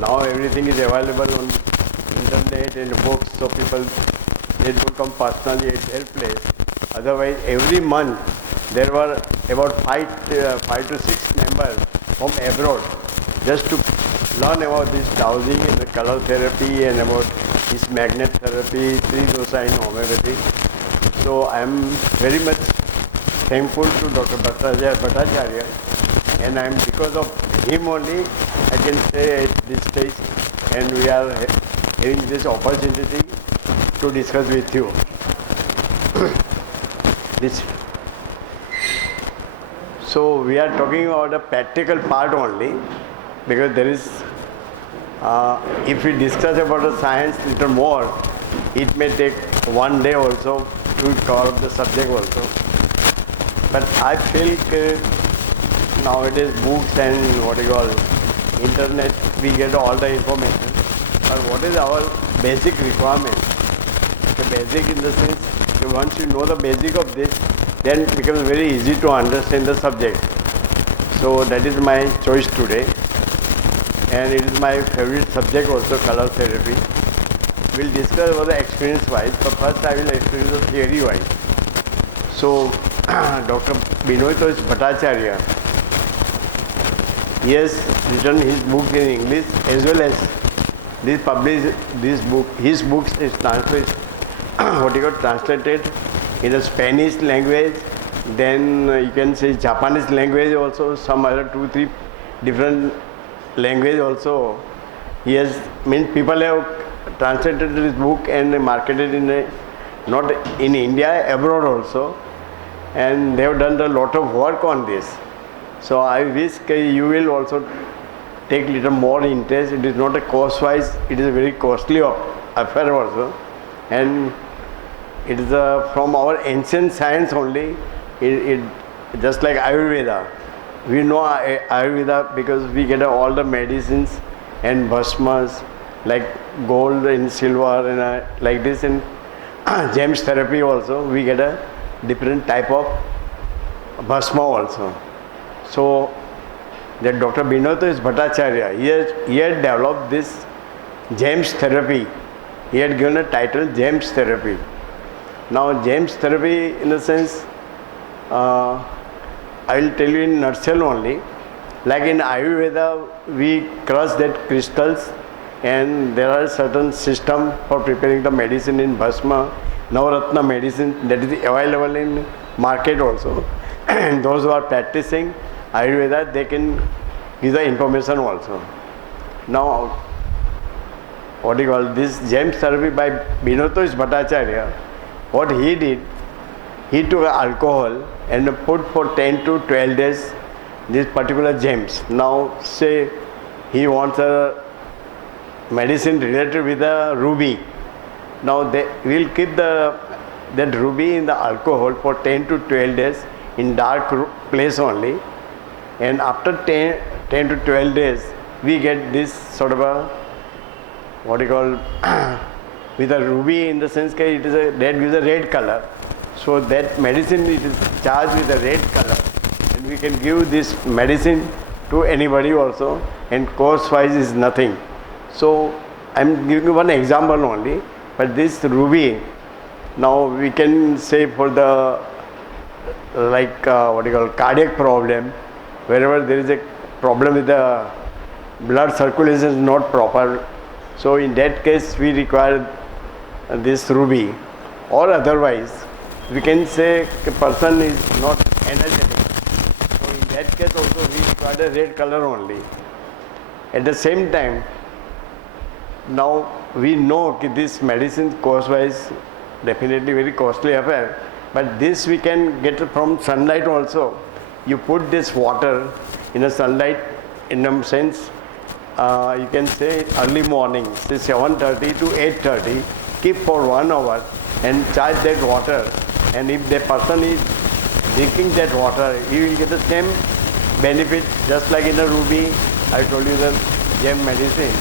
Now everything is available on internet and books, so people, they don't come personally at their place. Otherwise, every month there were about five to six members from abroad just to learn about this dowsing and the color therapy and about this magnet therapy, three dosa in homeopathy. So I am very much thankful to Dr. Bhattacharya, and I am, because of him only I can stay at this stage, and we are having this opportunity to discuss with you. This. So we are talking about the practical part only, because there is, if we discuss about the science little more, it may take one day also to cover the subject also. But I feel nowadays books and what you call internet, we get all the information. But what is our basic requirement? The basic in the sense, once you know the basic of this, then it becomes very easy to understand the subject. So that is my choice today. And it is my favorite subject also, color therapy. We'll discuss about the experience wise, but first I will explain the theory wise. So Dr. Binoy Bhattacharya, he has written his book in English as well as this published this book. His books is translated in the Spanish language, then you can say Japanese language also, some other 2-3 different language also. He has, people have translated this book and marketed in not in India, abroad also, and they have done a lot of work on this. So I wish you will also take little more interest. It is not a cost wise, it is a very costly affair also, and it is from our ancient science only. It just like Ayurveda. We know Ayurveda because we get all the medicines and bhasmas like gold and silver and like this, and gems therapy also we get a different type of bhasma also. So that Dr. Binoy Bhattacharya, he had developed this gems therapy. He had given a title gems therapy. Now gems therapy, in a sense, I will tell you in nutshell only. Like in Ayurveda, we crush that crystals, and there are certain system for preparing the medicine in Bhasma, Navaratna medicine that is available in market also. And those who are practicing Ayurveda, they can give the information also. Now, what do you call this gems therapy by Binoy Bhattacharya? What he did, he took alcohol and put for 10 to 12 days these particular gems. Now say he wants a medicine related with a ruby. Now they will keep that ruby in the alcohol for 10 to 12 days in dark place only, and after 10 to 12 days we get this sort of a, what do you call, with a ruby, in the sense that it is that gives a red color. So that medicine, it is charged with a red color, and we can give this medicine to anybody also, and cost wise is nothing. So I am giving you one example only, but this ruby, now we can say for the what do you call, cardiac problem, wherever there is a problem with the blood circulation is not proper, so in that case we require this ruby. Or otherwise we can say a person is not energetic, so in that case also we require a red color only. At the same time, now we know that this medicine cost wise definitely very costly affair, but this we can get from sunlight also. You put this water in a sunlight, in a sense, you can say early morning, say 7:30 to 8:30, keep for 1 hour and charge that water, and if the person is drinking that water, he will get the same benefit just like in the ruby. I told you the gem medicine,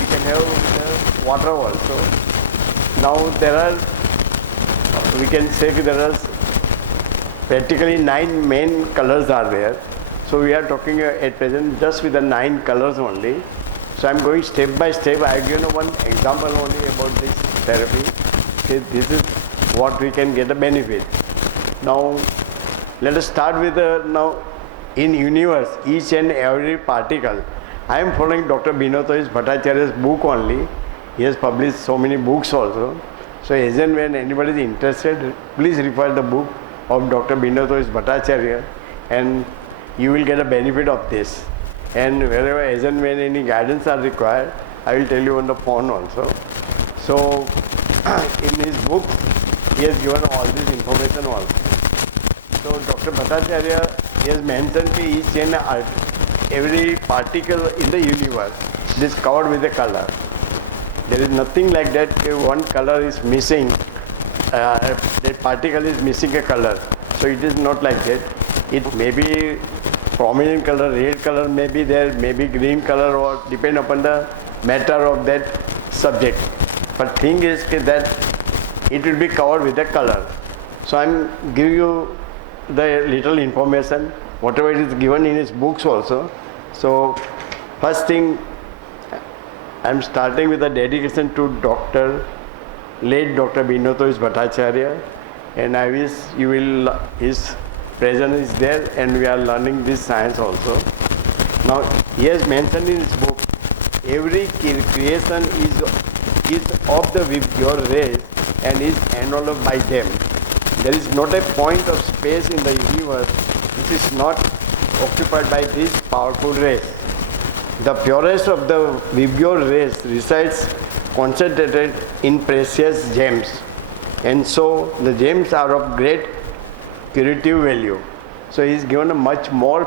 you can have the water also. Now there are, we can say there are practically 9 main colors are there. So we are talking at present just with the 9 colors only. So I'm going step by step. I give you one example only about this therapy. Okay, this is what we can get a benefit. Now, let us start with now in universe, each and every particle. I am following Dr. Binotosh Bhattacharya's book only. He has published so many books also. So as and when anybody is interested, please refer the book of Dr. Binotosh Bhattacharya and you will get a benefit of this. And wherever, as and when any guidance are required, I will tell you on the phone also. So in his book, he has given all this information also. So Dr. Bhattacharya, he has mentioned that each and every particle in the universe is covered with a color. There is nothing like that one color is missing, that particle is missing a color. So it is not like that. It may be prominent color, red color may be there, maybe green color, or depend upon the matter of that subject. But thing is that it will be covered with a color. So I am giving you the little information, whatever it is given in his books also. So first thing, I am starting with a dedication to late Dr. Binotosh Bhattacharya, and I wish you will, his presence is there and we are learning this science also. Now he has mentioned in his book, every creation is of the pure rays and is enveloped by them. There is not a point of space in the universe which is not occupied by these powerful rays. The purest of the Vibgyor rays resides concentrated in precious gems, and so the gems are of great curative value. So he is given a much more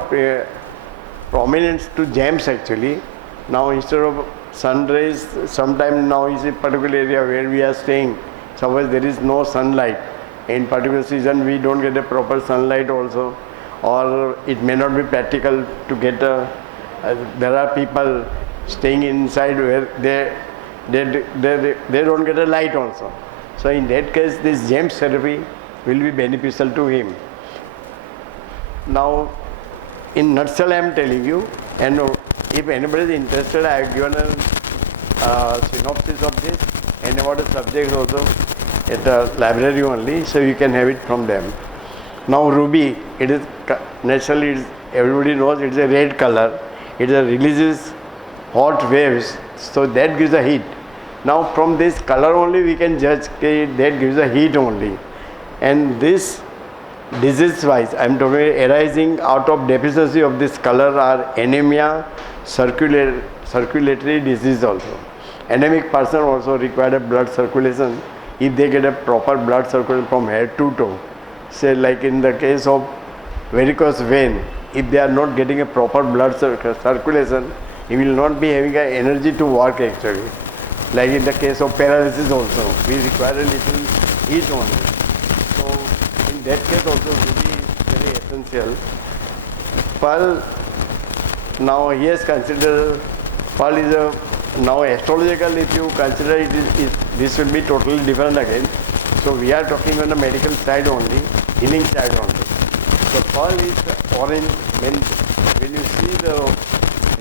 prominence to gems actually. Now instead of sun rays, sometime now is a particular area where we are staying, suppose there is no sunlight, in particular season we don't get a proper sunlight also, or it may not be practical to get there are people staying inside where they don't get a light also. So in that case this gems therapy will be beneficial to him. Now in nutshell I am telling you, and if anybody is interested, I have given a synopsis of this and about the subjects also at the library only, so you can have it from them. Now ruby, it is naturally, everybody knows it is a red color. It releases hot waves, so that gives a heat. Now from this color only we can judge that gives a heat only. And this disease wise, I am talking arising out of deficiency of this color are anemia, circulatory disease also. Anemic person also require a blood circulation. If they get a proper blood circulation from head to toe, say like in the case of varicose vein, if they are not getting a proper blood circulation, he will not be having a energy to work actually. Like in the case of paralysis also, we require a little heat only. So in that case also ruby is very essential. Pearl, now he has considered, pearl is a, now astrological if you consider it is this will be totally different again. So we are talking on the medical side only, healing side only. The pearl is orange. When you see the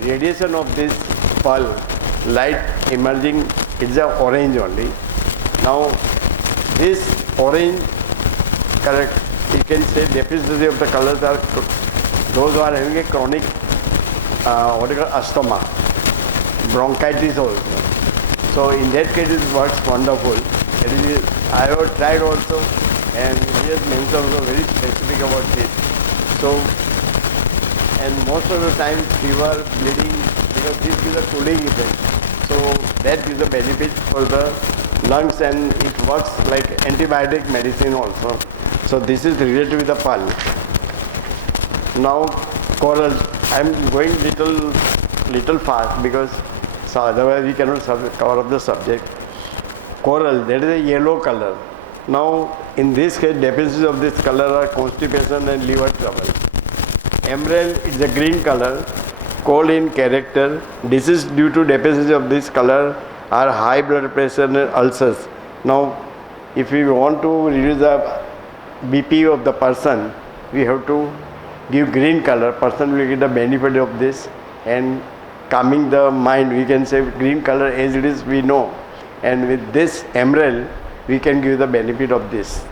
radiation of this pearl, light emerging, it's a orange only. Now this orange, correct, you can say deficiency of the colors are those who are having a chronic asthma, bronchitis also. So in that case it works wonderful. I have tried also, and he has mentioned also very specific about this. So, and most of the time fever, bleeding, because this gives a cooling effect. So that gives a benefit for the lungs, and it works like antibiotic medicine also. So this is related with the pearl. Now coral, I am going little fast because so otherwise we cannot cover up the subject. Coral, that is a yellow color. Now in this case deficiencies of this color are constipation and liver trouble. Emerald is a green color, cold in character. Disease due to deficiency of this color are high blood pressure and ulcers. Now if we want to reduce the BP of the person, we have to give green color. Person will get the benefit of this, and calming the mind. We can say green color as it is, we know. And with this emerald, we can give the benefit of this.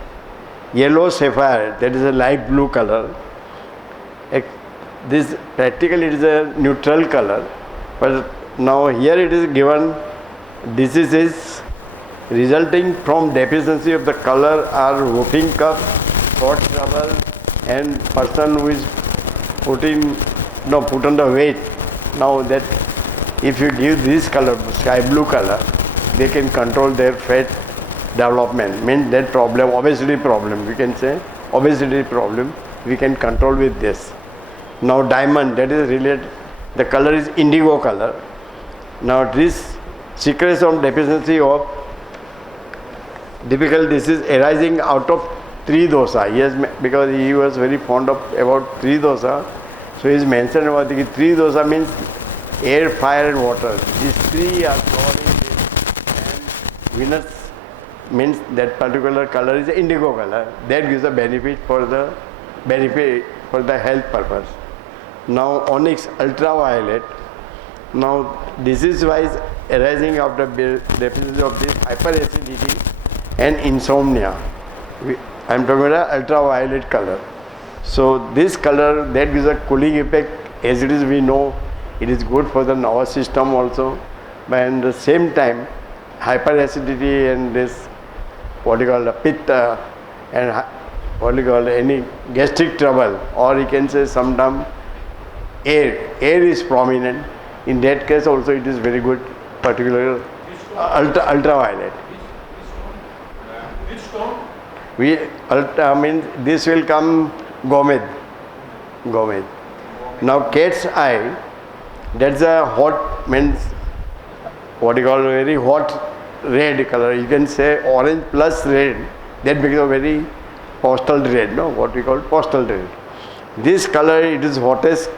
Yellow sapphire, that is a light blue color. This practically it is a neutral color, but now here it is given diseases resulting from deficiency of the color are whooping cough, throat trouble, and person who is put on the weight. Now that if you give this color, sky blue color, they can control their fat development. Means that problem, obesity problem, we can say obesity problem, we can control with this. Now diamond, that is related, the color is indigo color. Now this secretes on deficiency of difficult disease arising out of three dosa. Yes, because he was very fond of about three dosa. So he is mentioned about the three dosa means air, fire and water. These three are flowing and Venus means that particular color is indigo color. That gives a benefit for the health purpose. Now onyx ultraviolet. Now disease wise arising out of deficiency of this hyperacidity and insomnia. I am talking about ultraviolet color. So this color that gives a cooling effect. As it is, we know it is good for the nervous system also. But at the same time, hyperacidity and this what you call the pitta and what you call any gastric trouble, or you can say sometimes air is prominent. In that case also it is very good, particular ultraviolet. Which stone? Means this will come gomed. Now cat's eye, that's a hot, means what you call very hot red color. You can say orange plus red, that becomes a very postal red, no? What we call postal red. This color, it is hottest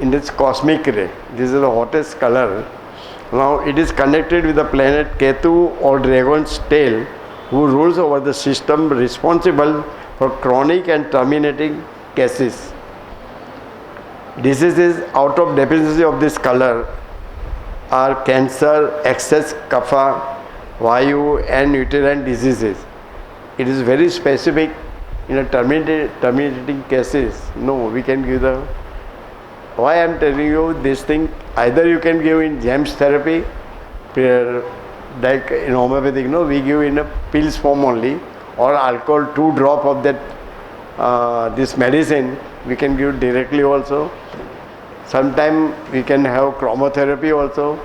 in this cosmic ray. This is the hottest color. Now it is connected with the planet Ketu or dragon's tail, who rules over the system responsible for chronic and terminating cases. Diseases out of deficiency of this color are cancer, excess kapha, vayu and uterine diseases. It is very specific in a terminating cases. No, we can give the, why I am telling you this thing, either you can give in GEMS therapy, like in homeopathic, no, we give in a pills form only, or alcohol 2 drop of that this medicine we can give directly also. Sometimes we can have chromotherapy also,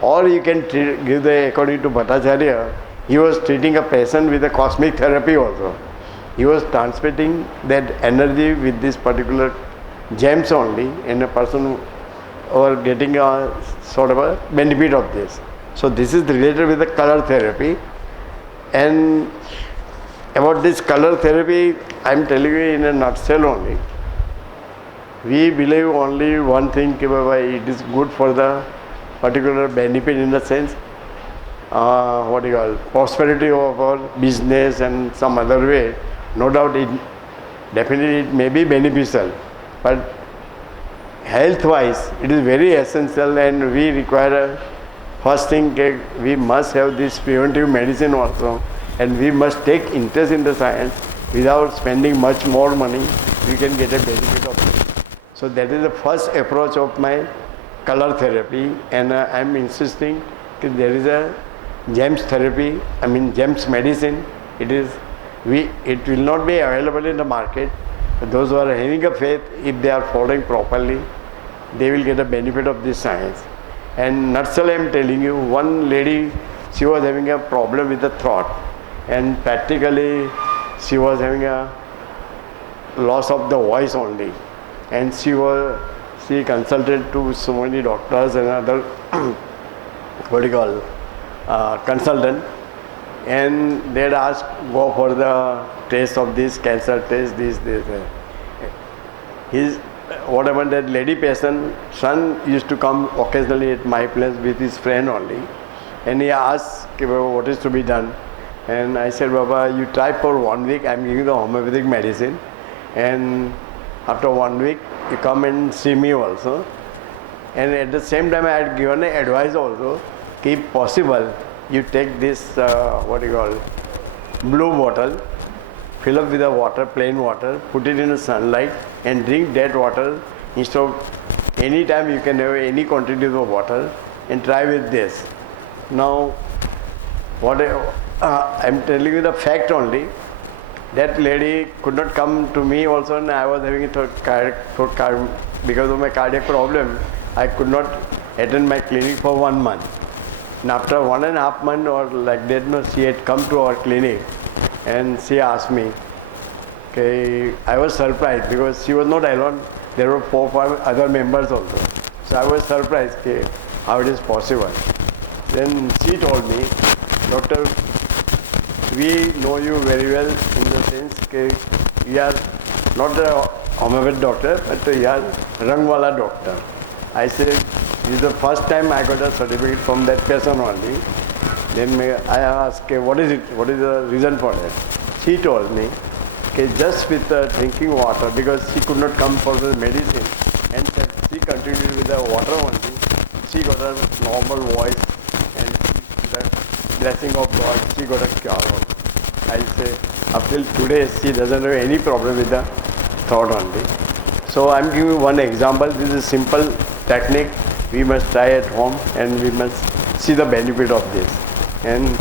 or you can give the, according to Bhattacharya, he was treating a patient with a cosmic therapy also. He was transmitting that energy with this particular gems only, and a person or getting a sort of a benefit of this. So this is related with the color therapy. And about this color therapy, I am telling you in a nutshell only. We believe only one thing, it is good for the particular benefit in the sense, what you call, prosperity of our business and some other way. No doubt it definitely it may be beneficial, but health wise it is very essential, and we require a, first thing we must have this preventive medicine also, and we must take interest in the science. Without spending much more money, we can get a benefit of it. So that is the first approach of my color therapy, and I am insisting that there is a GEMS therapy, GEMS medicine. It will not be available in the market. Those who are having a faith, if they are following properly, they will get a benefit of this science. And nutshell I am telling you, one lady, she was having a problem with the throat, and practically she was having a loss of the voice only, and she consulted to so many doctors and other what do you call consultant, and they had asked go for the test of this cancer test, this. What happened, that lady patient son used to come occasionally at my place with his friend only, and he asked what is to be done, and I said, Baba, you try for 1 week, I am giving the homeopathic medicine, and after 1 week you come and see me also, And at the same time, I had given an advice also, if possible, you take this, what you call, blue bottle, fill up with the water, plain water, put it in the sunlight and drink that water instead of any time you can have any quantity of water and try with this. Now, what I'm telling you the fact only. That lady could not come to me also, and I was having a because of my cardiac problem. I could not attend my clinic for 1 month. And after 1.5 months or like that, no, she had come to our clinic and she asked me. Okay, I was surprised because she was not alone. There were 4 or 5 other members also. So I was surprised how it is possible. Then she told me, Doctor, we know you very well in the sense that you are not a homeopathic doctor, but you are Rangwala doctor. I said, this is the first time I got a certificate from that person only. Then I asked, what is it? What is the reason for that? She told me, just with drinking water, because she could not come for the medicine, and said she continued with the water only. She got a normal voice, and the blessing of God, she got a cure. I say, up till today, she doesn't have any problem with the thought only. So I'm giving you one example. This is a simple technique. We must try at home, and we must see the benefit of this. And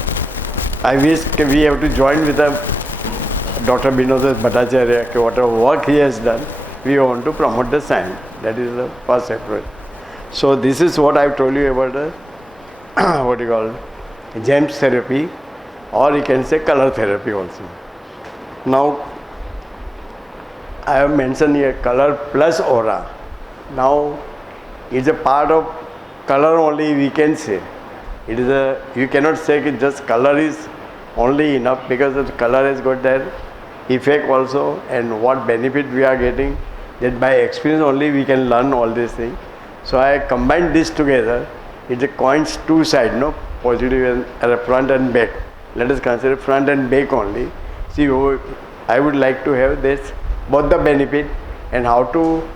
I wish we have to join with Dr. Binod Bhattacharya. Whatever work he has done, we want to promote the science. That is the first approach. So this is what I've told you about what you call GEMS therapy, or you can say color therapy also. Now, I have mentioned here color plus aura. Now, it's a part of color only we can say. It is you cannot say that just color is only enough, because the color has got that effect also, and what benefit we are getting, that by experience only we can learn all these things. So I combined this together. It's a coin's two sides, no? Positive and front and back. Let us consider front and back only. See, I would like to have this, both the benefit and how to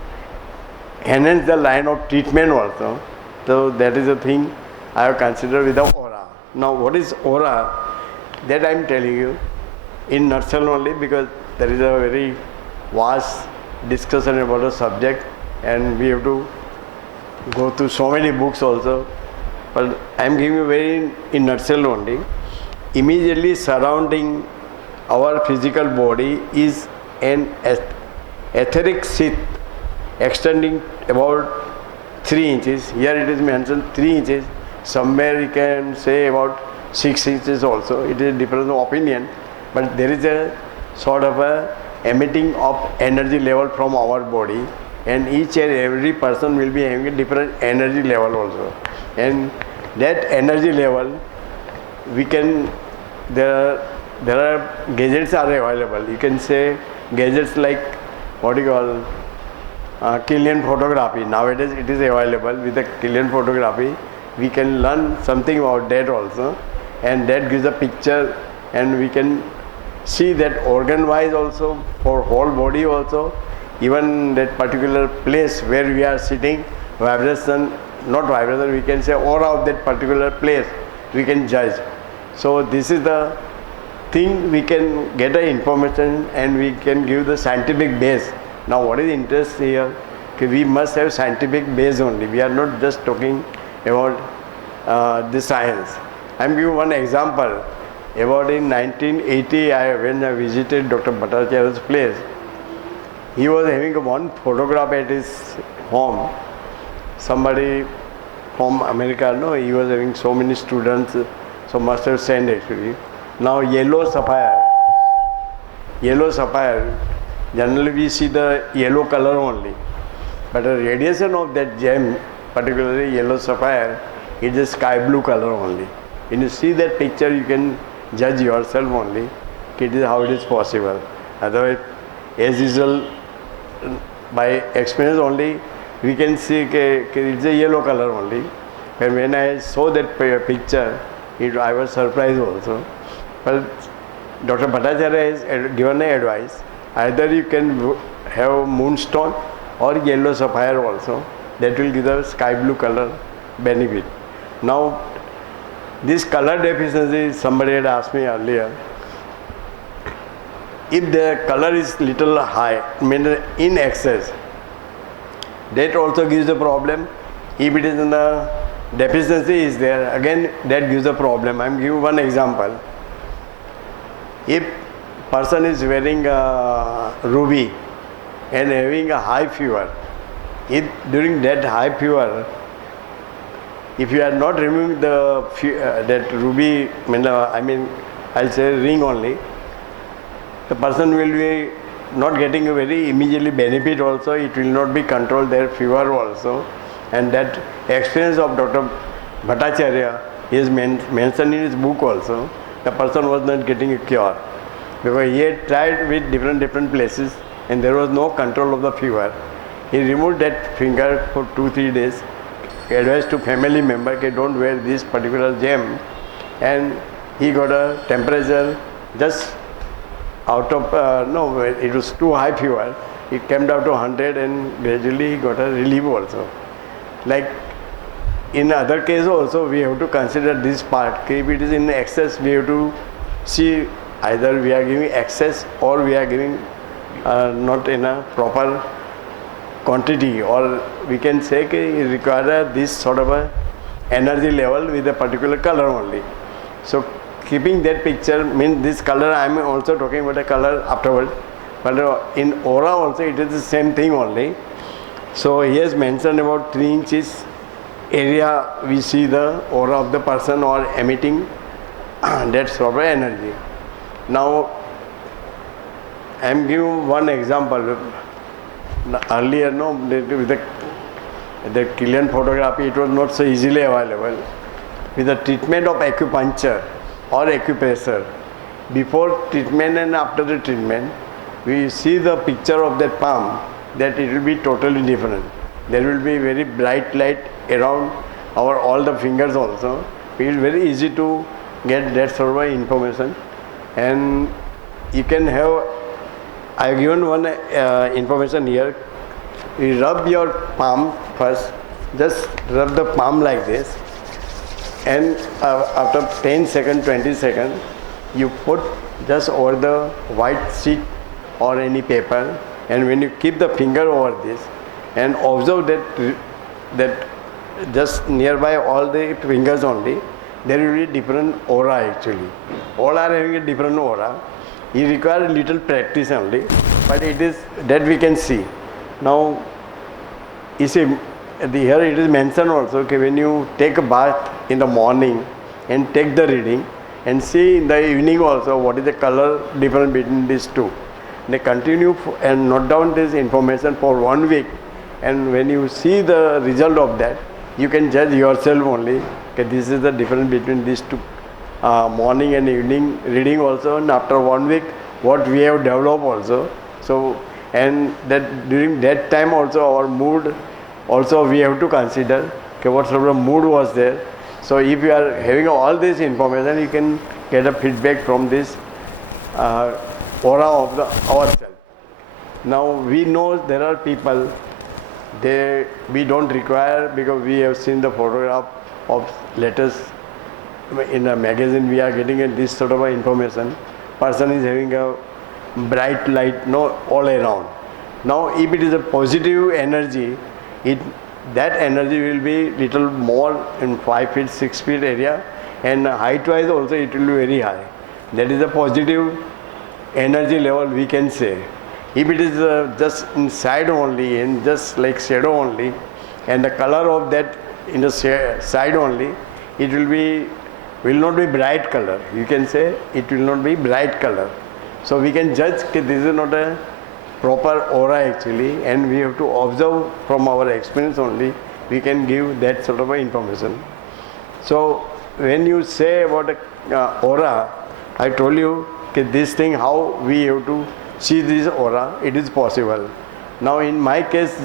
enhance the line of treatment also. So that is the thing I have considered with the aura. Now what is aura? That I am telling you in nutshell only, because there is a very vast discussion about the subject and we have to go through so many books also. But I am giving you very in nutshell only. Immediately surrounding our physical body is an etheric sheath extending about 3 inches. Here it is mentioned 3 inches. Somewhere you can say about 6 inches also. It is different of opinion, but there is a sort of a emitting of energy level from our body, and each and every person will be having a different energy level also. And that energy level, we can, there are gadgets are available. You can say gadgets like what you call Killian photography. Nowadays it is available. With the Killian photography, we can learn something about that also, and that gives a picture, and we can see that organ wise also, for whole body also, even that particular place where we are sitting, vibration, not vibration, we can say aura of that particular place, we can judge. So this is the thing, we can get the information and we can give the scientific base. Now what is interest here? We must have scientific base only. We are not just talking about the science. I am giving one example. About in 1980, when I visited Dr. Bhattacharya's place, he was having one photograph at his home. Somebody from America, no, he was having so many students, so must have sent actually. Now yellow sapphire, generally we see the yellow color only, but the radiation of that gem, particularly yellow sapphire, is a sky blue color only. When you see that picture, you can judge yourself only. It is how it is possible. Otherwise, as usual, by experience only, we can see it's a yellow color only. And when I saw that picture, I was surprised also. But Dr. Bhattacharya has given an advice. Either you can have moonstone or yellow sapphire also. that will give the sky blue color benefit. Now, this color deficiency, somebody had asked me earlier, if the color is little high, mean in excess, that also gives a problem. If it is in the deficiency is there, again that gives a problem. I am giving one example. If person is wearing a ruby and having a high fever, if during that high fever, if you are not removing the that ruby, I'll say ring only, the person will be not getting a very immediately benefit also. It will not be controlled their fever also. And that experience of Dr. Bhattacharya is mentioned in his book also. The person was not getting a cure because he had tried with different places and there was no control of the fever. He removed that finger for 2-3 days. He advised to family member, okay, don't wear this particular gem, and he got a temperature just out of it was too high fever. It came down to 100 and gradually he got a relief also. Like in other cases also, we have to consider this part. If it is in excess, we have to see either we are giving excess or we are giving not in a proper quantity, or we can say it requires this sort of a energy level with a particular color only. So keeping that picture means this color, I am also talking about a color afterwards, but in aura also it is the same thing only. So he has mentioned about 3 inches area we see the aura of the person or emitting that sort of energy. Now I am giving one example. Earlier, with the Killian photography, it was not so easily available. With the treatment of acupuncture or acupressure, before treatment and after the treatment, we see the picture of that palm, that it will be totally different. There will be very bright light around all the fingers also. It is very easy to get that sort of information, and you can have, I have given one information here. You rub your palm first, just rub the palm like this, and after 10 seconds, 20 seconds, you put just over the white sheet or any paper, and when you keep the finger over this and observe that just nearby all the fingers only, there will be different aura actually. All are having a different aura. It requires a little practice only, but it is that we can see. Now, you see, here it is mentioned also, okay, when you take a bath in the morning and take the reading and see in the evening also what is the color difference between these two. They continue and note down this information for 1 week, and when you see the result of that, you can judge yourself only, okay, this is the difference between these two. Morning and evening reading also, and after 1 week what we have developed also. So, and that during that time also our mood also we have to consider, okay, what sort of mood was there. So if you are having all this information, you can get a feedback from this aura of ourselves. Now we know there are people, we don't require, because we have seen the photograph of letters in a magazine, we are getting this sort of information. Person is having a bright light all around. Now if it is a positive energy, that energy will be little more in 5 feet, 6 feet area, and height wise also it will be very high. That is a positive energy level we can say. If it is just inside only and just like shadow only, and the color of that in the side only, it will not be bright color. You can say it will not be bright color. So we can judge that this is not a proper aura actually, and we have to observe from our experience only. We can give that sort of information. So when you say about aura, I told you that this thing, how we have to see this aura, it is possible. Now in my case,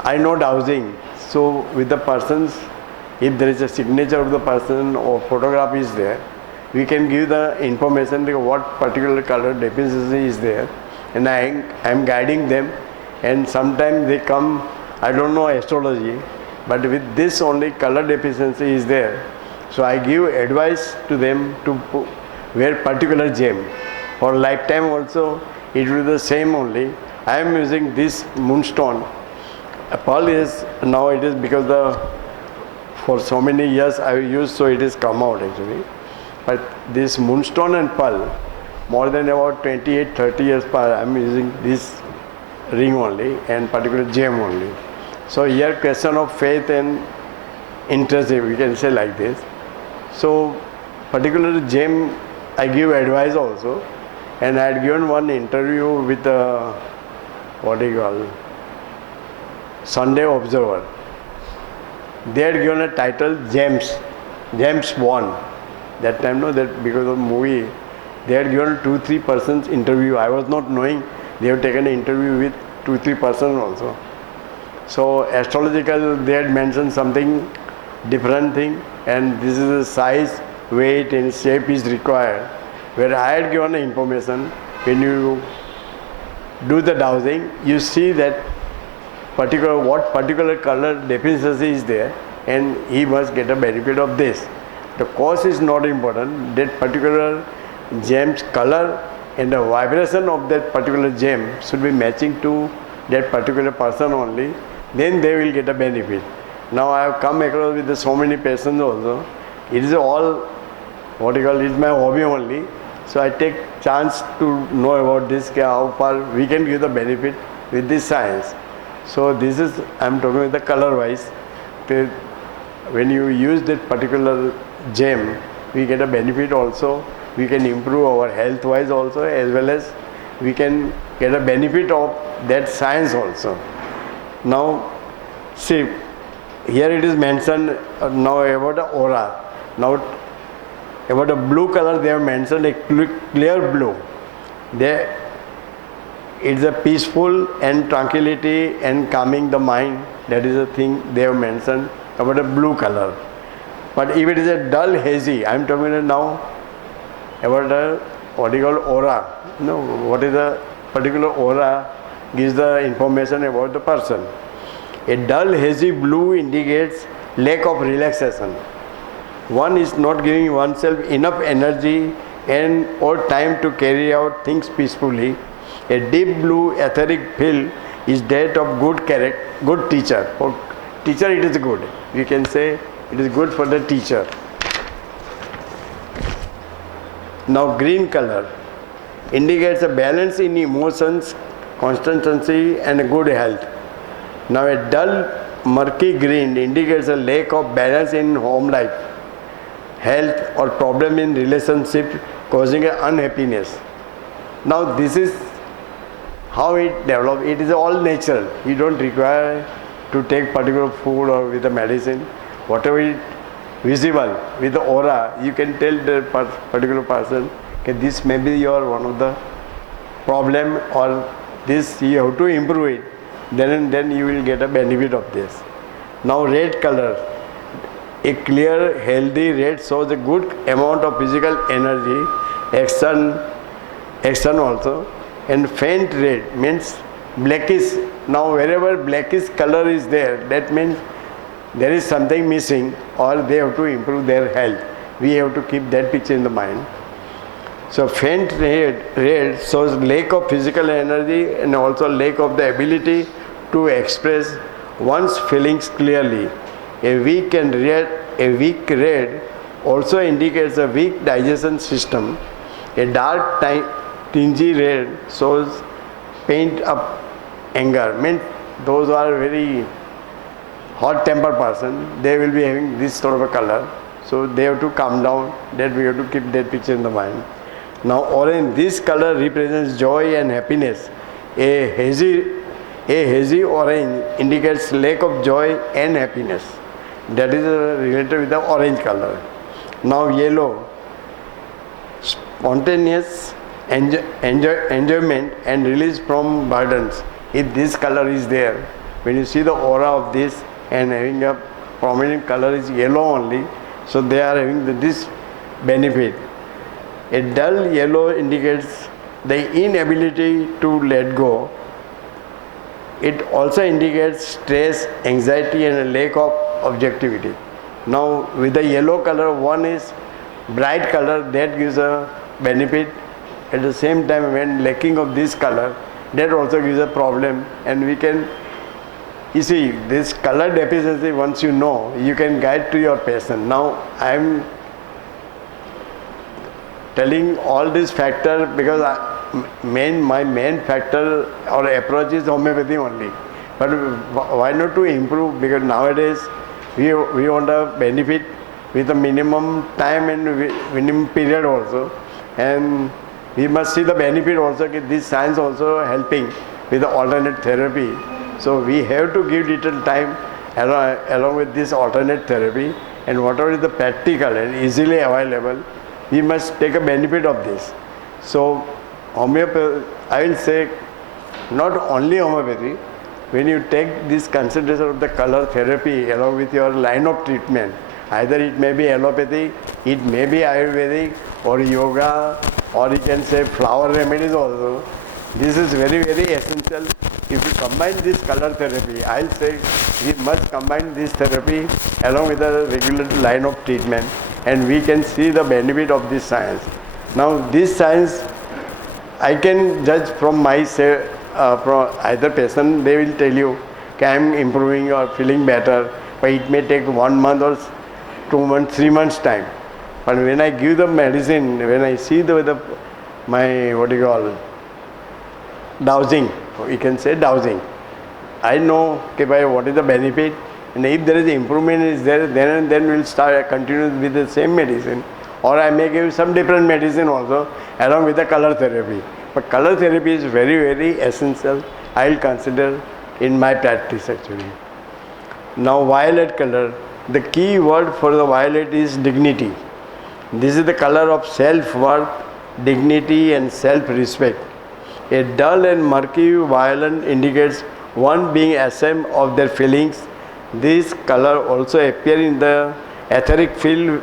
I know dowsing. So with the persons, if there is a signature of the person or photograph is there, we can give the information like what particular color deficiency is there, and I am guiding them, and sometimes they come, I don't know astrology, but with this only color deficiency is there. So I give advice to them to wear particular gem. For lifetime also, it will be the same only. I am using this moonstone. Pearl is, now it is because for so many years I have used, so it has come out actually. But this moonstone and pearl, more than about 28, 30 years per, I am using this ring only and particular gem only. So here question of faith and interest, we can say like this. So particular gem I give advice also, and I had given one interview with what do you call, Sunday Observer. They had given a title James Bond. That time, no, that because of movie, they had given 2-3 persons interview. I was not knowing they have taken an interview with 2-3 persons also. So astrological, they had mentioned something different thing, and this is the size, weight and shape is required. Where I had given information, when you do the dowsing, you see that what particular color deficiency is there, and he must get a benefit of this. The cost is not important. That particular gem's color and the vibration of that particular gem should be matching to that particular person only. Then they will get a benefit. Now I have come across with so many patients also. It is all what you call, it is my hobby only. So I take chance to know about this, how far we can give the benefit with this science. So this is, I am talking with the color wise. When you use that particular gem, we get a benefit also. We can improve our health wise also, as well as we can get a benefit of that science also. Now see, here it is mentioned now about the aura. Now about the blue color, they have mentioned a clear blue. It's a peaceful and tranquility and calming the mind. That is the thing they have mentioned about a blue color. But if it is a dull hazy, I am talking now about a what you call aura. No, what is the particular aura gives the information about the person. A dull hazy blue indicates lack of relaxation. One is not giving oneself enough energy and or time to carry out things peacefully. A deep blue etheric field is that of good character, good teacher. For teacher it is good. You can say it is good for the teacher. Now green color indicates a balance in emotions, constancy and a good health. Now a dull murky green indicates a lack of balance in home life, health or problem in relationship causing unhappiness. Now this is how it develops. It is all natural. You don't require to take particular food or with the medicine. Whatever is visible with the aura, you can tell the particular person, okay, this may be your one of the problem, or this you have to improve it. Then you will get a benefit of this. Now red color. A clear, healthy red shows a good amount of physical energy, action also. And faint red means blackish. Now wherever blackish color is there, that means there is something missing, or they have to improve their health. We have to keep that picture in the mind. So faint red shows lack of physical energy and also lack of the ability to express one's feelings clearly. A weak red also indicates a weak digestion system. A dark tingy red shows pent up anger. Means those who are very hot tempered person, they will be having this sort of a color. So they have to calm down. That we have to keep that picture in the mind. Now orange, this color represents joy and happiness. A hazy orange indicates lack of joy and happiness. That is related with the orange color. Now yellow, spontaneous enjoyment and release from burdens. If this color is there, when you see the aura of this and having a prominent color is yellow only, so they are having this benefit. A dull yellow indicates the inability to let go it also indicates stress, anxiety and a lack of objectivity. Now with the yellow color, one is bright color that gives a benefit. At the same time, when lacking of this color, that also gives a problem, and we can, you see, this color deficiency, once you know, you can guide to your patient. Now I am telling all these factors because my main factor or approach is homeopathy only. But why not to improve? Because nowadays we want a benefit with a minimum time and minimum period also, and we must see the benefit also. This science also helping with the alternate therapy. So we have to give little time along with this alternate therapy, and whatever is the practical and easily available, we must take a benefit of this. So homeopathy, I will say, not only homeopathy, when you take this consideration of the color therapy along with your line of treatment, either it may be allopathy, it may be Ayurvedic or yoga, or you can say flower remedies also. This is very, very essential. If you combine this color therapy, I'll say we must combine this therapy along with a regular line of treatment, and we can see the benefit of this science. Now this science, I can judge from my from either patient, they will tell you, okay, I am improving or feeling better, but it may take 1 month or 2 months, 3 months time. But when I give the medicine, when I see my dosing, you can say dosing, I know, okay, what is the benefit, and if there is improvement is there, then we'll continue with the same medicine, or I may give some different medicine also along with the color therapy. But color therapy is very, very essential. I will consider in my practice actually. Now violet color, the key word for the violet is dignity. This is the color of self-worth, dignity and self-respect. A dull and murky violet indicates one being ashamed of their feelings. This color also appears in the etheric field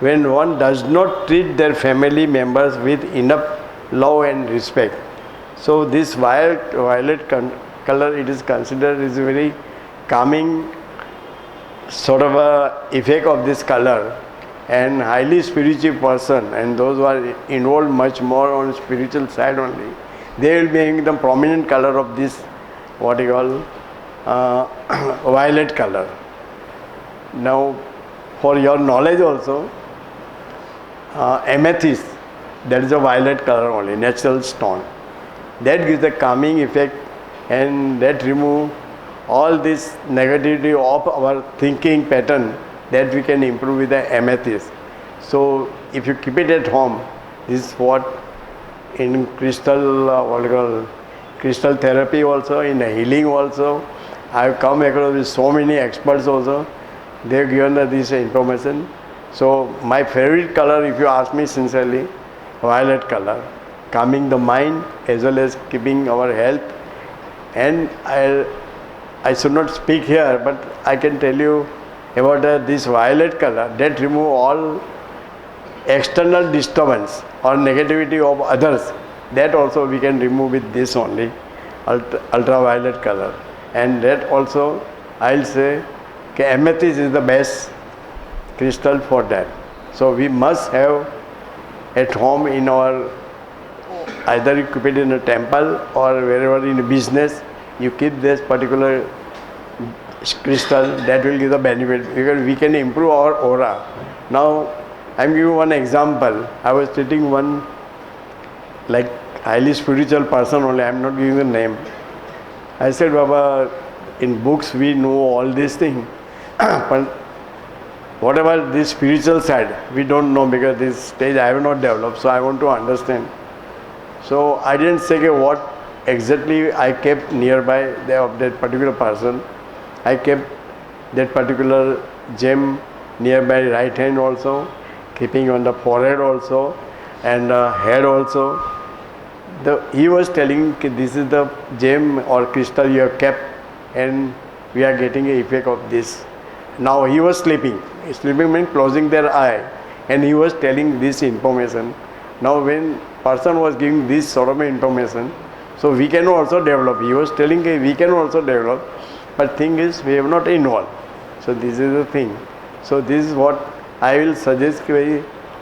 when one does not treat their family members with enough love and respect. So this violet color, it is considered is a very calming sort of a effect of this color, and highly spiritual person, and those who are involved much more on spiritual side only, they will be having the prominent color of this violet color. Now for your knowledge also, amethyst, that is a violet color only, natural stone. That gives a calming effect, and that remove all this negativity of our thinking pattern, that we can improve with the amethyst. So if you keep it at home, this is what in crystal crystal therapy also, in healing also, I have come across with so many experts also. They have given this information. So my favorite color, if you ask me sincerely, violet color, calming the mind as well as keeping our health. And I should not speak here, but I can tell you about this violet color that remove all external disturbance or negativity of others. That also we can remove with this only, ultraviolet color. And that also I'll say amethyst is the best crystal for that. So we must have at home in our, either you keep it in a temple or wherever in a business, you keep this particular crystal, that will give the benefit, because we can improve our aura. Now I am giving one example. I was treating one like highly spiritual person only, I am not giving the name. I said, Baba, in books we know all these things, but whatever this spiritual side, we don't know, because this stage I have not developed, so I want to understand. So I didn't say what exactly I kept nearby of that particular person. I kept that particular gem nearby right hand also, keeping on the forehead also, and head also. He was telling, this is the gem or crystal you have kept, and we are getting an effect of this. Now he was sleeping. Sleeping means closing their eye, and he was telling this information. Now when person was giving this sort of information, So we can also develop. He was telling we can also develop, but thing is we have not involved. So this is the thing. So this is what I will suggest.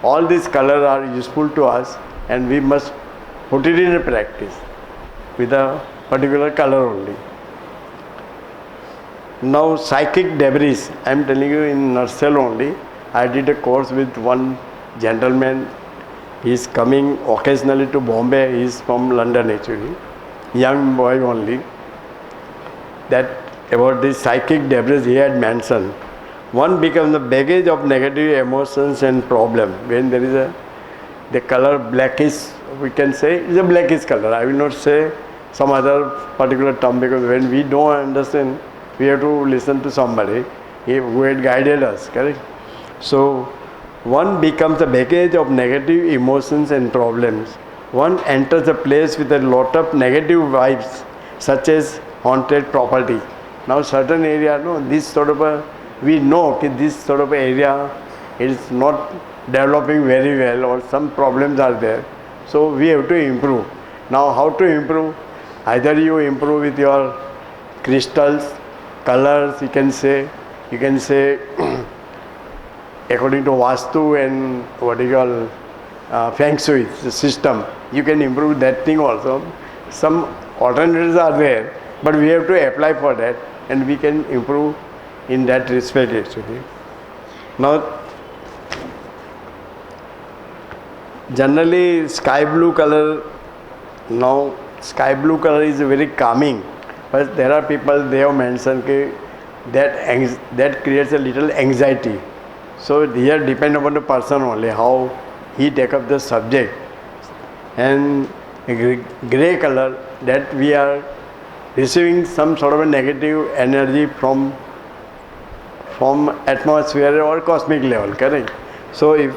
All these colors are useful to us, and we must put it in a practice with a particular color only. Now psychic debris, I am telling you in nutshell only. I did a course with one gentleman. He is coming occasionally to Bombay. He is from London actually. Young boy only. That about this psychic debris he had mentioned. One becomes the baggage of negative emotions and problem. When there is the color blackish, we can say it's a blackish color. I will not say some other particular term, because when we don't understand, we have to listen to somebody who had guided us, correct? So one becomes a baggage of negative emotions and problems. One enters a place with a lot of negative vibes, such as haunted property. Now certain area, no, this sort of a, we know that this sort of area is not developing very well, or some problems are there. So we have to improve. Now how to improve? Either you improve with your crystals, colors, you can say according to Vastu and what you call Feng Shui, the system, you can improve that thing also. Some alternatives are there, but we have to apply for that, and we can improve in that respect actually. Now, generally sky blue color, now sky blue color is very calming, but there are people, they have mentioned that creates a little anxiety. So here depend upon the person only, how he take up the subject. And grey color, that we are receiving some sort of a negative energy from atmosphere or cosmic level, correct? So if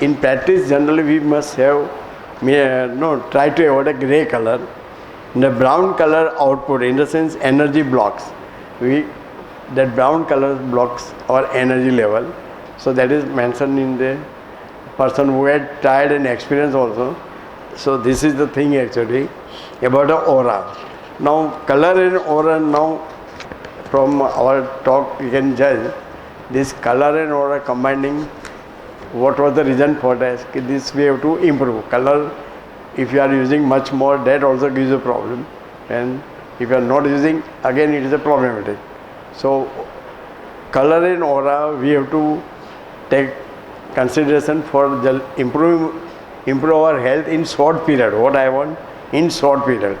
in practice generally we must have try to avoid a grey color. The brown color output, in the sense energy blocks, that brown color blocks our energy level. So that is mentioned in the person who had tried and experienced also. So this is the thing actually about the aura. Now color and aura, now from our talk you can judge this color and aura combining. What was the reason for that? This we have to improve. Color, if you are using much more, that also gives a problem. And if you are not using, again it is a problematic. So color and aura we have to take consideration for improve our health in short period. What I want in short period.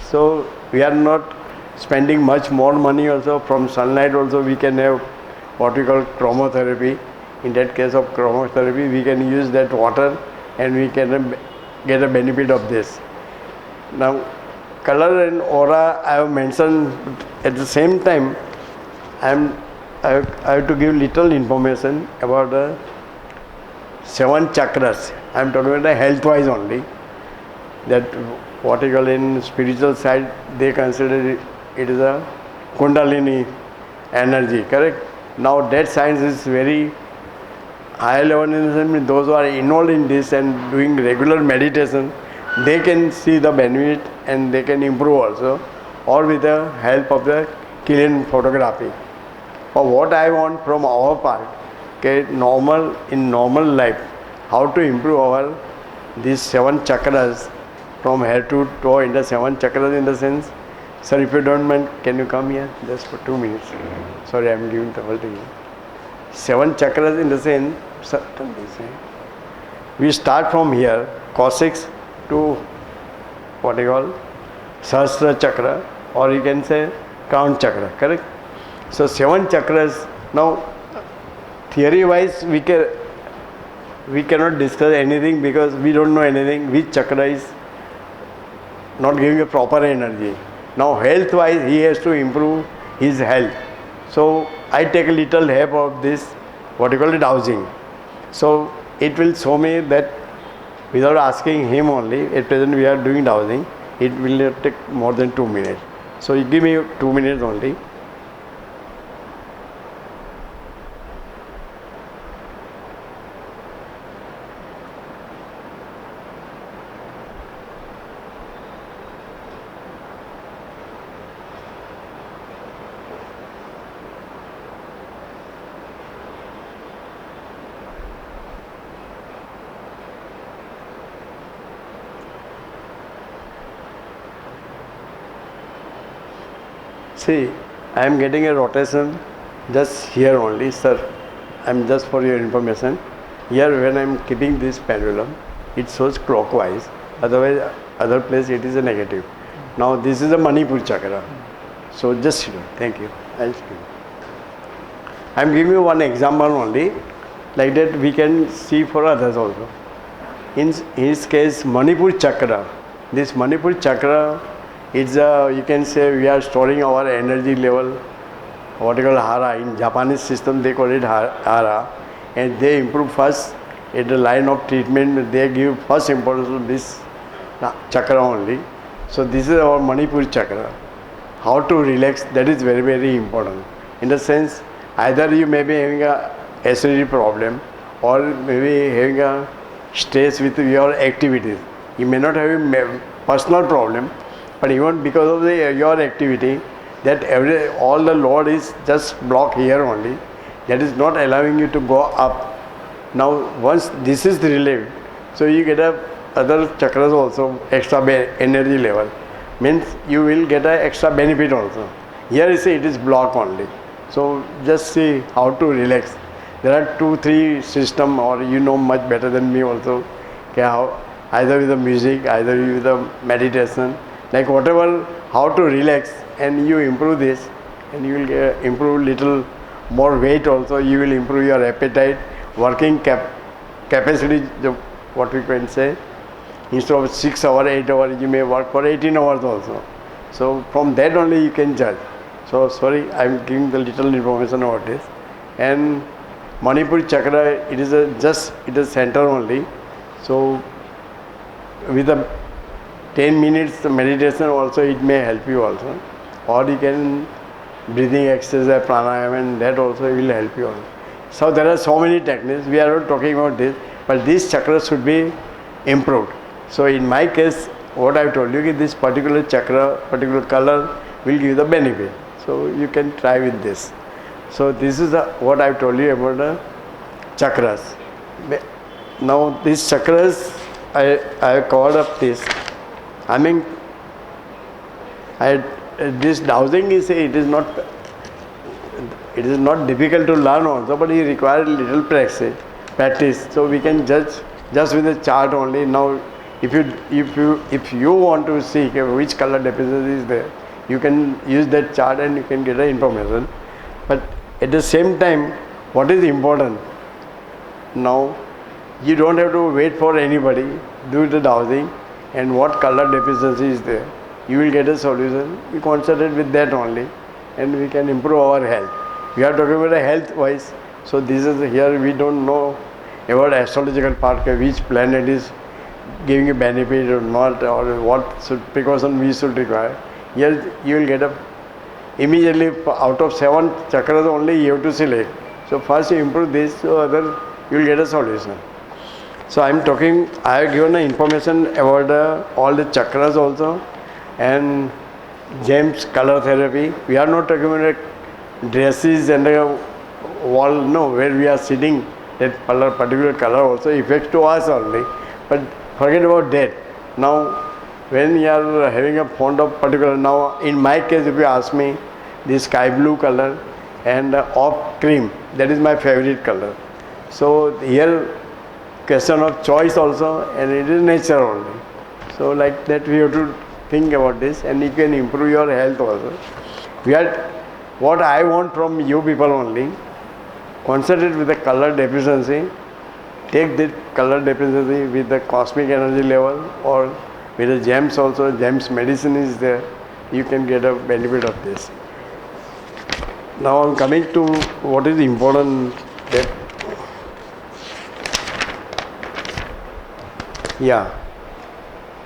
So we are not spending much more money also. From sunlight also we can have what we call chromotherapy. In that case of chromotherapy, we can use that water and we can get a benefit of this. Now color and aura I have mentioned. At the same time I have to give little information about the 7 chakras. I am talking about the health wise only. That what you call in spiritual side, they consider it is a Kundalini energy, correct? Now that science is very high level in the sense, those who are involved in this and doing regular meditation, they can see the benefit and they can improve also, or with the help of the Killian photography. But what I want from our part, in normal life, how to improve our these 7 chakras from head to toe, in the 7 chakras in the sense. Sir, if you don't mind, can you come here just for 2 minutes? Sorry, I am giving the whole thing. 7 chakras in the sense, we start from here, coccyx to what you call Sahasrara chakra, or you can say crown chakra, correct? So 7 chakras. Now theory wise we cannot discuss anything, because we don't know anything which chakra is not giving a proper energy. Now health wise he has to improve his health. So I take a little help of this, what you call it, dowsing. So it will show me that without asking him only, at present we are doing dowsing, it will not take more than 2 minutes. So you give me 2 minutes only. see, I am getting a rotation just here only, sir. I'm just for your information. Here when I am keeping this pendulum, it shows clockwise. Otherwise, other place it is a negative. Now this is a Manipur chakra. So just sit down. Thank you. I'll speak. I'm giving you one example only. Like that we can see for others also. In his case, Manipur chakra. This Manipur chakra is you can say we are storing our energy level, what you call hara. In Japanese system they call it hara, and they improve first at the line of treatment. They give first importance to this chakra only. So this is our Manipur chakra. How to relax, that is very, very important. In the sense, either you may be having a acidity problem, or maybe having a stress with your activities. You may not have a personal problem, but even because of your activity, that all the load is just blocked here only. That is not allowing you to go up. Now once this is relieved, so you get other chakras also extra energy level. Means you will get a extra benefit also. Here you see it is blocked only. So just see how to relax. There are 2-3 system, or you know much better than me also. Okay, how either with the music, either with the meditation, like whatever, how to relax, and you improve this, and you will improve little more weight also. You will improve your appetite, working capacity, what we can say. Instead of 6 hours, 8 hours, you may work for 18 hours also. So from that only you can judge. So sorry, I am giving the little information about this. And Manipur chakra, it is it is center only. So with the 10 minutes meditation also, it may help you also. Or you can breathing exercise, pranayama, and that also will help you also. So there are so many techniques. We are not talking about this, but these chakras should be improved. So in my case, what I have told you, this particular chakra, particular color will give the benefit. So you can try with this. So this is what I have told you about the chakras. Now these chakras, I have covered up this. I mean, this dowsing is it is not difficult to learn also, but it requires little practice. So we can judge just with the chart only. Now if you want to see which color deficiency is there, you can use that chart and you can get the information. But at the same time, what is important now, you don't have to wait for anybody. Do the dowsing, and what color deficiency is there, you will get a solution. We concentrate with that only, and we can improve our health. We are talking about a health wise. So this is here we don't know about astrological part, which planet is giving a benefit or not, or what precaution we should require. Here you will get immediately out of 7 chakras only you have to select. So first you improve this, so other you will get a solution. So I am talking, I have given information about all the chakras also, and gems, color therapy. We are not talking about dresses and a wall, no, where we are sitting, that particular color also affects to us only. But forget about that. Now when you are having a font of particular, now in my case if you ask me, this sky blue color and off cream, that is my favorite color. So here question of choice also, and it is nature only. So like that we have to think about this, and you can improve your health also. What I want from you people only, concentrate with the color deficiency. Take the color deficiency with the cosmic energy level, or with the gems also. Gems medicine is there. You can get a benefit of this. Now I am coming to what is important.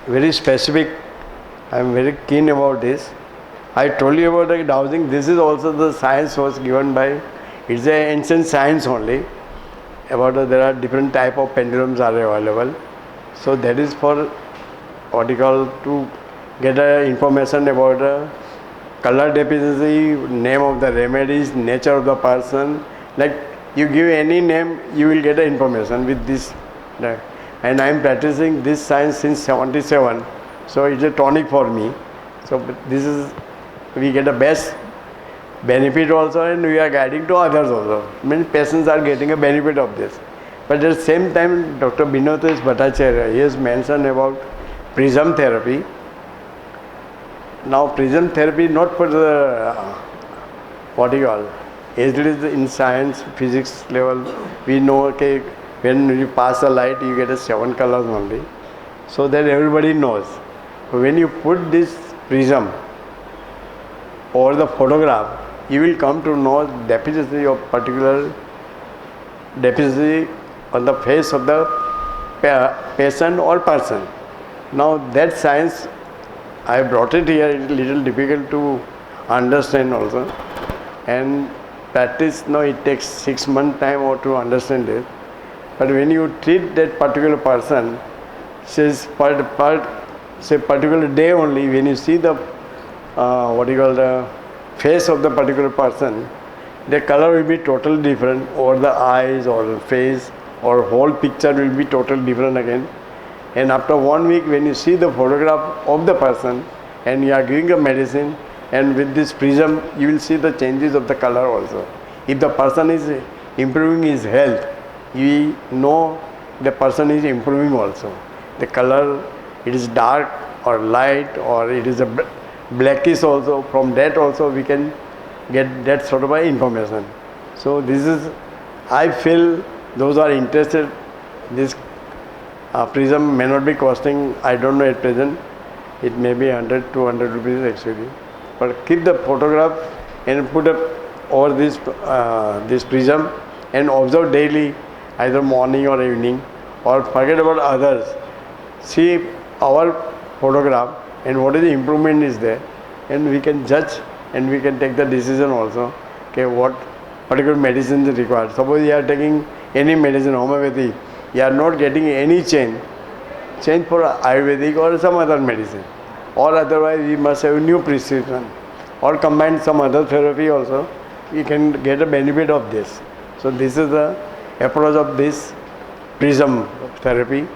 Very specific. I am very keen about this. I told you about the dowsing. This is also the science was given by, it's an ancient science only. About there are different type of pendulums are available. So that is for what you call to get information about color deficiency, name of the remedies, nature of the person. Like you give any name, you will get information with this. And I am practicing this science since 77. So it's a tonic for me. So this is, we get the best benefit also, and we are guiding to others also. Means patients are getting a benefit of this. But at the same time, Dr. Binoy Bhattacharya, he has mentioned about prism therapy. Now, prism therapy not for the what do you call? As it is in science, physics level, we know okay, when you pass a light, you get a 7 colors only. So that everybody knows. When you put this prism over the photograph, you will come to know deficiency of particular deficiency on the face of the patient or person. Now that science, I brought it here, it's a little difficult to understand also. And practice, no, it takes 6 months time or to understand it. But when you treat that particular person, says say particular day only, when you see the what you call the face of the particular person, the color will be totally different, or the eyes or the face or whole picture will be totally different again. And after 1 week, when you see the photograph of the person and you are giving a medicine, and with this prism you will see the changes of the color also. If the person is improving his health, you know the person is improving also. The color, it is dark or light or it is a blackish also. From that also we can get that sort of information. So this is, I feel those are interested, this prism may not be costing, I don't know at present, it may be 100, 200 rupees actually. But keep the photograph and put up over this prism and observe daily, either morning or evening, or forget about others. See our photograph and what is the improvement is there, and we can judge and we can take the decision also. Okay, what particular medicine is required. Suppose you are taking any medicine, homeopathy, you are not getting any change for Ayurvedic or some other medicine, or otherwise we must have a new prescription or combine some other therapy also, you can get a benefit of this. So this is the approach of this prism therapy,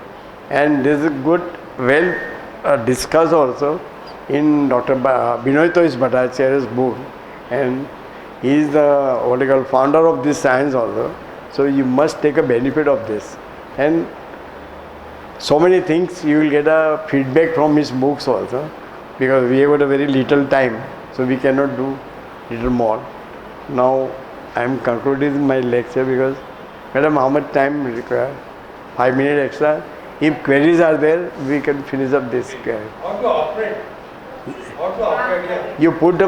and this is good, well discussed also in Dr. Binoy Bhattacharya's book, and he is the what you call founder of this science also. So you must take a benefit of this, and so many things you will get a feedback from his books also, because we have got a very little time, so we cannot do little more. Now I am concluding my lecture because, madam, how much time required? 5 minutes extra. If queries are there, we can finish up this. How to operate? How to operate? You put the